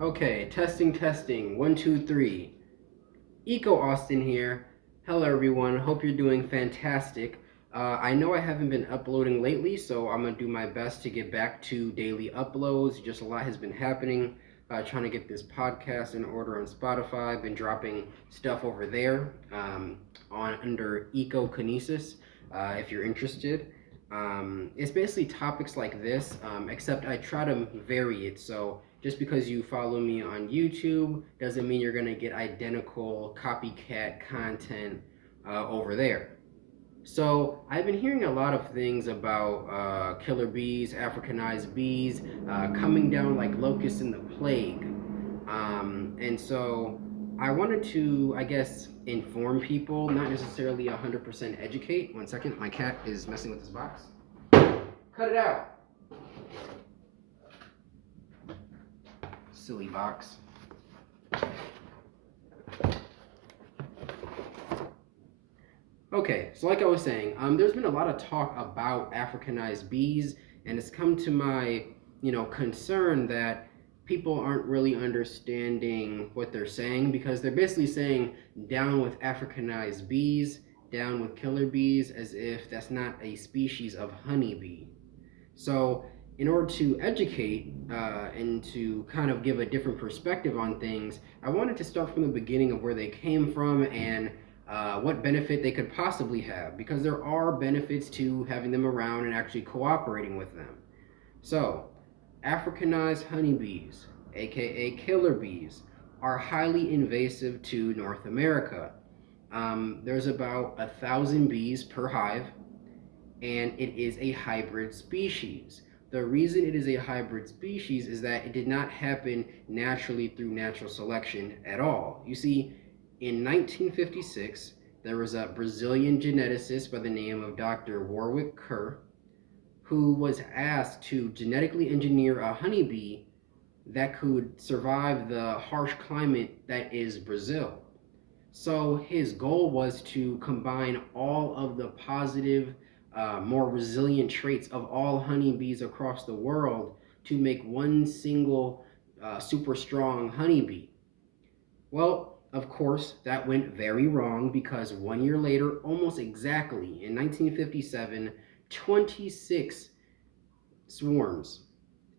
Okay, testing. 1, 2, 3. Eco Austin here. Hello, everyone. Hope you're doing fantastic. I know I haven't been uploading lately, so I'm gonna do my best to get back to daily uploads. Just a lot has been happening. Trying to get this podcast in order on Spotify. Been dropping stuff over there on under Eco Kinesis. If you're interested, it's basically topics like this, except I try to vary it. So just because you follow me on YouTube doesn't mean you're gonna get identical copycat content over there. So I've been hearing a lot of things about killer bees, Africanized bees, coming down like locusts in the plague. And so I wanted to, I guess, inform people, not necessarily 100% educate. 1 second, my cat is messing with this box. Cut it out, silly box. Okay, so like I was saying, there's been a lot of talk about Africanized bees, and it's come to my, concern that people aren't really understanding what they're saying because they're basically saying down with Africanized bees, down with killer bees, as if that's not a species of honeybee. So, in order to educate and to kind of give a different perspective on things, I wanted to start from the beginning of where they came from and what benefit they could possibly have, because there are benefits to having them around and actually cooperating with them. So, Africanized honeybees, aka killer bees, are highly invasive to North America. There's about 1,000 bees per hive, and it is a hybrid species. The reason it is a hybrid species is that it did not happen naturally through natural selection at all. You see, in 1956, there was a Brazilian geneticist by the name of Dr. Warwick Kerr who was asked to genetically engineer a honeybee that could survive the harsh climate that is Brazil. So his goal was to combine all of the positive, more resilient traits of all honeybees across the world to make one single super strong honeybee. Well, of course, that went very wrong because 1 year later, almost exactly in 1957, 26 swarms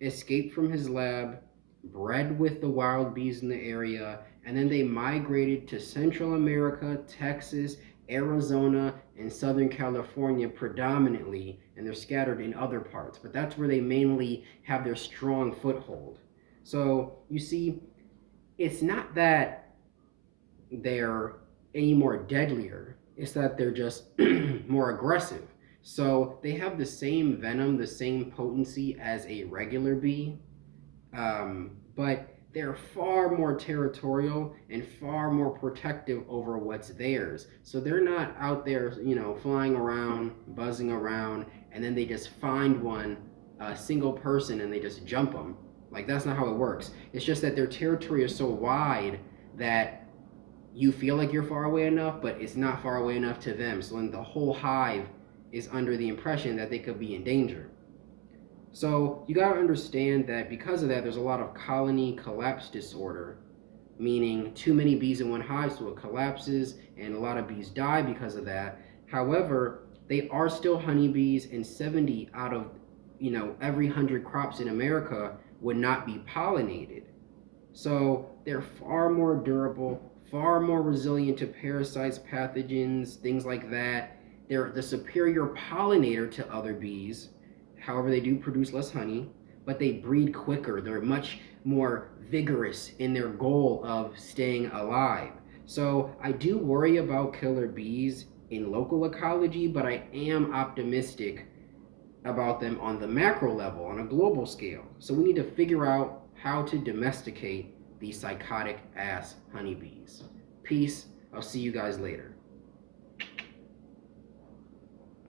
escaped from his lab, bred with the wild bees in the area, and then they migrated to Central America, Texas, Arizona, and Southern California predominantly, and they're scattered in other parts, but that's where they mainly have their strong foothold. So you see, it's not that they're any more deadlier, it's that they're just more aggressive. So they have the same venom, the same potency as a regular bee, but they're far more territorial and far more protective over what's theirs. So they're not out there, flying around, buzzing around, and then they just find one, a single person, and they just jump them. Like, that's not how it works. It's just that their territory is so wide that you feel like you're far away enough, but it's not far away enough to them. So then the whole hive is under the impression that they could be in danger. So you got to understand that because of that, there's a lot of colony collapse disorder, meaning too many bees in one hive, so it collapses, and a lot of bees die because of that. However, they are still honeybees, and 70 out of every 100 crops in America would not be pollinated. So they're far more durable, far more resilient to parasites, pathogens, things like that. They're the superior pollinator to other bees. However, they do produce less honey, but they breed quicker. They're much more vigorous in their goal of staying alive. So I do worry about killer bees in local ecology, but I am optimistic about them on the macro level, on a global scale. So we need to figure out how to domesticate these psychotic ass honeybees. Peace. I'll see you guys later.